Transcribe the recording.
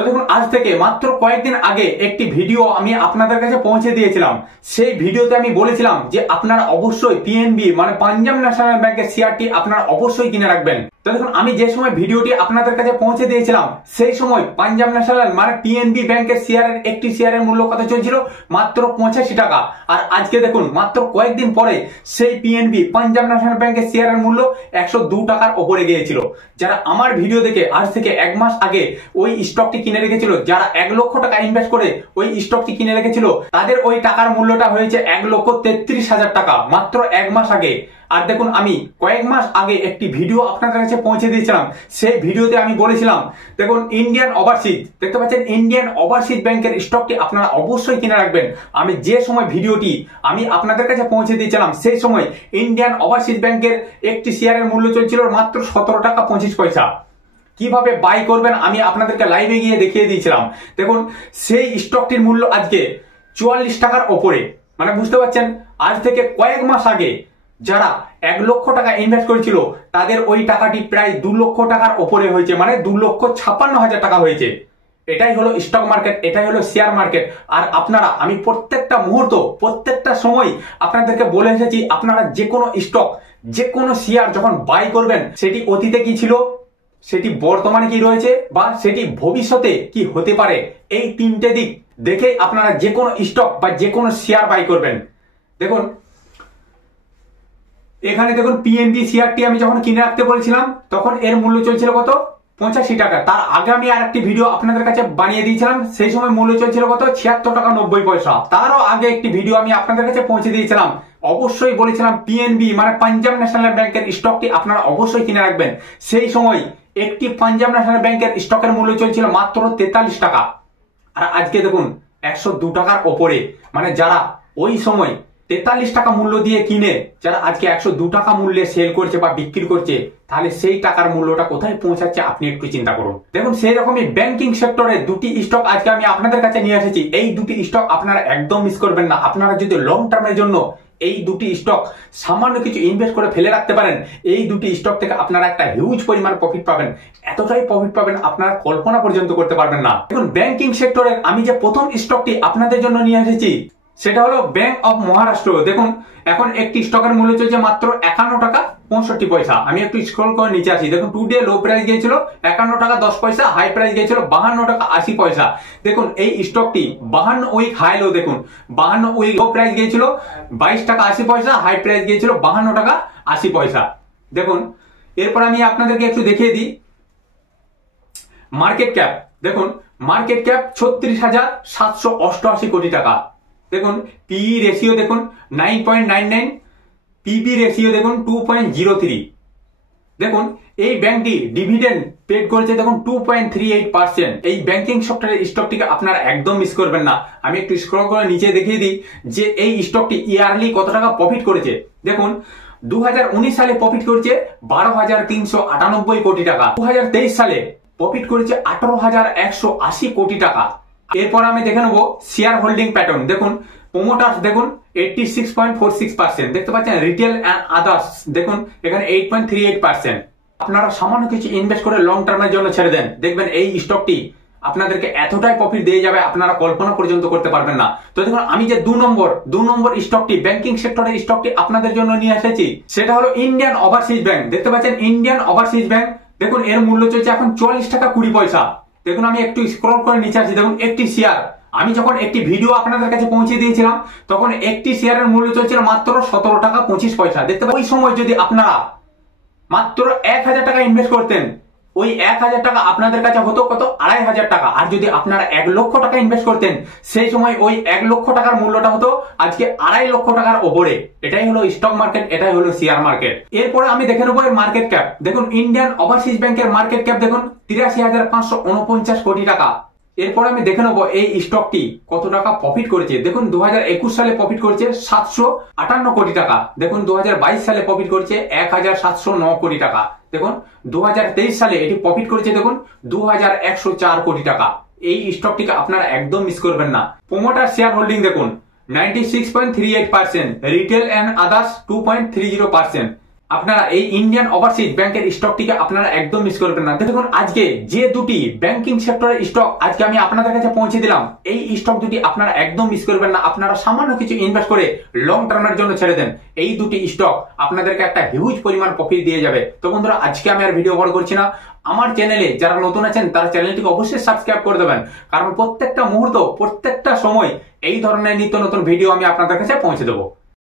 তো দেখুন, আজ থেকে মাত্র কয়েকদিন আগে একটি ভিডিও আমি আপনাদের কাছে পৌঁছে দিয়েছিলাম। সেই ভিডিওতে আমি বলেছিলাম যে আপনারা অবশ্যই পিএনবি মানে পাঞ্জাব ন্যাশনাল ব্যাংকের শেয়ারটি আপনারা অবশ্যই কিনে রাখবেন। তো দেখুন, আমি যে সময় ভিডিওটি আপনাদের কাছে পৌঁছে দিয়েছিলাম সেই সময় পাঞ্জাব ন্যাশনাল মানে পিএনবি ব্যাংকের শেয়ারের একটি শেয়ারের মূল্য কত চলছিল? মাত্র 85 টাকা। আর আজকে দেখুন, মাত্র কয়েকদিন পরে সেই পিএনবি পাঞ্জাব ন্যাশনাল ব্যাংকের শেয়ারের মূল্য 102 টাকার ওপরে গিয়েছিল। যারা আমার ভিডিও দেখে আজ থেকে এক মাস আগে ওই স্টকটি কিনে রেখেছিল, যারা 1 লক্ষ টাকা ইনভেস্ট করে ওই স্টকটি কিনে রেখেছিল, তাদের ওই টাকার মূল্যটা হয়েছে 1,33,000 টাকা মাত্র এক মাস আগে। আর দেখুন, আমি কয়েক মাস আগে একটি ভিডিও আপনাদের কাছে পৌঁছে দিয়েছিলাম। সেই ভিডিওতে আমি বলেছিলাম, দেখুন ইন্ডিয়ান ওভারসিজ, দেখতে পাচ্ছেন ইন্ডিয়ান ওভারসিজ ব্যাংকের স্টকটি আপনারা অবশ্যই কিনে রাখবেন। আমি যে সময় ভিডিওটি আমি আপনাদের কাছে পৌঁছে দিয়েছিলাম সেই সময় ইন্ডিয়ান ওভারসিজ ব্যাংকের একটি শেয়ারের মূল্য চলছিল মাত্র 17 টাকা 25 পয়সা। কিভাবে বাই করবেন আমি আপনাদেরকে লাইভে গিয়ে দেখিয়ে দিয়েছিলাম। দেখুন, সেই স্টকটির মূল্য আজকে 44 টাকার ওপরে। মানে বুঝতে পারছেন, আজ থেকে কয়েক মাস আগে যারা 1 লক্ষ টাকা ইনভেস্ট করেছিল তাদের ওই টাকাটি প্রায় 2 লক্ষ টাকার ওপরে হয়েছে, মানে 2,56,000 টাকা হয়েছে। এটাই হলো স্টক মার্কেট, এটাই হলো শেয়ার মার্কেট। আর আপনারা, আমি প্রত্যেকটা মুহূর্ত প্রত্যেকটা সময় আপনাদেরকে বলে এসেছি, আপনারা যে কোনো স্টক যে কোনো শেয়ার যখন বাই করবেন সেটি অতীতে কি ছিল, সেটি বর্তমানে কি রয়েছে, বা সেটি ভবিষ্যতে কি হতে পারে, এই তিনটে দিক দেখে আপনারা যে কোনো স্টক বা যে কোনো শেয়ার বাই করবেন। দেখুন এখানে দেখুন, পিএনবি শেয়ারটি আমি যখন কিনে রাখতে বলেছিলাম তখন এর মূল্য চলছিল কত? 85 টাকা। তার আগে আমি আর একটি ভিডিও আপনাদের কাছে বানিয়ে দিয়েছিলাম, সেই সময় মূল্য চলছিল কত? 76 টাকা 90 পয়সা। তারও আগে একটি ভিডিও আমি আপনাদের কাছে পৌঁছে দিয়েছিলাম, অবশ্যই বলেছিলাম পিএনবি মানে পাঞ্জাব ন্যাশনাল ব্যাংকের স্টকটি আপনারা অবশ্যই কিনে রাখবেন। সেই সময় একটি পাঞ্জাব ন্যাশনাল ব্যাংকের স্টকের মূল্য চলছিল মাত্র 43 টাকা। আর আজকে দেখুন 102 টাকার ওপরে। মানে যারা ওই সময় 43 টাকা মূল্য দিয়ে কিনে যারা আজকে 102 টাকা মূল্যে সেল করছে বা বিক্রি করছে, তাহলে সেই টাকার মূল্যটা কোথায় পৌঁছাচ্ছে আপনি একটু চিন্তা করুন। দেখুন, সেই রকমই ব্যাংকিং সেক্টরে দুটি স্টক আজকে আমি আপনাদের কাছে নিয়ে এসেছি। এই দুটি স্টক আপনারা একদম মিস করবেন না। আপনারা যদি লং টার্মের জন্য এই দুটি স্টক সামান্য কিছু ইনভেস্ট করে ফেলে রাখতে পারেন, এই দুটি স্টক থেকে আপনারা একটা হিউজ পরিমাণ প্রফিট পাবেন। এতটাই প্রফিট পাবেন আপনারা কল্পনা পর্যন্ত করতে পারবেন না। দেখুন, ব্যাংকিং সেক্টরের আমি যে প্রথম স্টকটি আপনাদের জন্য নিয়ে এসেছি সেটা হলো ব্যাংক অফ মহারাষ্ট্র। দেখুন, এখন একটি স্টকের মূল্য চলছে মাত্র 51 টাকা 65 পয়সা। আমি একটু স্ক্রল করে নিচে আসি। দেখুন, টুডে লো প্রাইস গিয়েছিল 51 টাকা 10 পয়সা, হাই প্রাইস গিয়েছিল 52 টাকা 80 পয়সা। দেখুন, এই স্টকটি 52 উইক হাই লো, দেখুন 52 উইক লো প্রাইস গিয়েছিল 22 টাকা 80 পয়সা, হাই প্রাইস গিয়েছিল 52 টাকা 80 পয়সা। দেখুন, এরপর আমি আপনাদেরকে একটু দেখিয়ে দিই মার্কেট ক্যাপ। দেখুন, মার্কেট ক্যাপ 36,788 কোটি টাকা। দেখুন, পিই রেশিও দেখুন 9.99, পিবি রেশিও দেখুন 2.03। দেখুন, এই ব্যাংকটি ডিভিডেন্ড পেড করেছে দেখুন 2.38%। এই ব্যাংকিং সেক্টরের স্টকটিকে আপনারা একদম মিস করবেন না। আমি একটু স্ক্রল করে নিচে দেখিয়ে দিই যে এই স্টকটি ইয়ারলি কত টাকা প্রফিট করেছে। দেখুন, 2019 সালে প্রফিট করেছে 12,398 কোটি টাকা, 2023 সালে প্রফিট করেছে 18,180 কোটি টাকা। এরপর আমি দেখে নেবো শেয়ার হোল্ডিং প্যাটার্ন। দেখুন, প্রোমোটার্স দেখুন 86.46%, দেখতে পাচ্ছেন রিটেল এন্ড আদার্স দেখুন এখানে 8.38%। আপনারা সামান্য কিছু ইনভেস্ট করে লং টার্মের জন্য ছেড়ে দেন, দেখবেন এই স্টকটি আপনাদেরকে এতটাই প্রফিট দিয়ে যাবে আপনারা কল্পনা পর্যন্ত করতে পারবেন না। তো দেখুন, আমি যে দু নম্বর স্টকটি ব্যাংকিং সেক্টরের স্টকটি আপনাদের জন্য নিয়ে এসেছি সেটা হলো ইন্ডিয়ান ওভারসিজ ব্যাংক। দেখতে পাচ্ছেন ইন্ডিয়ান ওভারসিজ ব্যাংক। দেখুন, এর মূল্য চলছে এখন 44 টাকা 20 পয়সা। দেখুন, আমি একটু স্ক্রল করে নিচে আসি। দেখুন, একটি শেয়ার আমি যখন একটি ভিডিও আপনাদের কাছে পৌঁছে দিয়েছিলাম তখন একটি শেয়ারের মূল্য চলছিল মাত্র 17 টাকা 25 পয়সা। দেখতে পাচ্ছেন, ওই সময় যদি আপনারা মাত্র 1000 টাকা ইনভেস্ট করতেন, ওই 1000 টাকা আপনাদের কাছে হতো কত? 2500 টাকা। আর যদি আপনারা 1 লক্ষ টাকা ইনভেস্ট করতেন সেই সময় ওই 1 লক্ষ টাকার মূল্যটা হতো আজকে 2.5 লক্ষ টাকার ওপরে। এটাই হলো স্টক মার্কেট, এটাই হলো শেয়ার মার্কেট। এরপরে আমি দেখে নেবো এর মার্কেট ক্যাপ। দেখুন, ইন্ডিয়ান ওভারসিজ ব্যাংকের মার্কেট ক্যাপ দেখুন 83,549 কোটি টাকা। এরপর আমি দেখে নেবো এই স্টকটি কত টাকা প্রফিট করেছে। দেখুন, 2021 সালে প্রফিট করেছে 758 কোটি টাকা। দেখুন, 2022 সালে প্রফিট করেছে 1,709 কোটি টাকা। দেখুন, 2023 সালে এটি প্রফিট করেছে দেখুন 2,104 কোটি টাকা। এই স্টকটিকে আপনারা একদম মিস করবেন না। প্রোমোটার শেয়ার হোল্ডিং দেখুন 96.38%, রিটেল এন্ড আদার্স 2.30%। আপনারা এই ইন্ডিয়ান ওভারসিজ ব্যাংকের স্টকটিকে আপনারা একদম মিস করবেন না। দেখুন আজকে যে দুটি ব্যাংকিং সেক্টরের স্টক আজকে আমি আপনাদের কাছে পৌঁছে দিলাম, এই স্টক দুটি আপনারা একদম মিস করবেন না। আপনারা সামান্য কিছু ইনভেস্ট করে লং টার্মের জন্য ছেড়ে দেন, এই দুটি স্টক আপনাদেরকে একটা হিউজ পরিমাণ প্রফিট দিয়ে যাবে। তো বন্ধুরা আজকে আমি আর ভিডিও বড় করছি না, আমার চ্যানেলে যারা নতুন আছেন তারা চ্যানেলটিকে অবশ্যই সাবস্ক্রাইব করে দেবেন, কারণ প্রত্যেকটা মুহূর্ত প্রত্যেকটা সময় এই ধরনের নিত্য নতুন ভিডিও আমি আপনাদের কাছে পৌঁছে দেবো।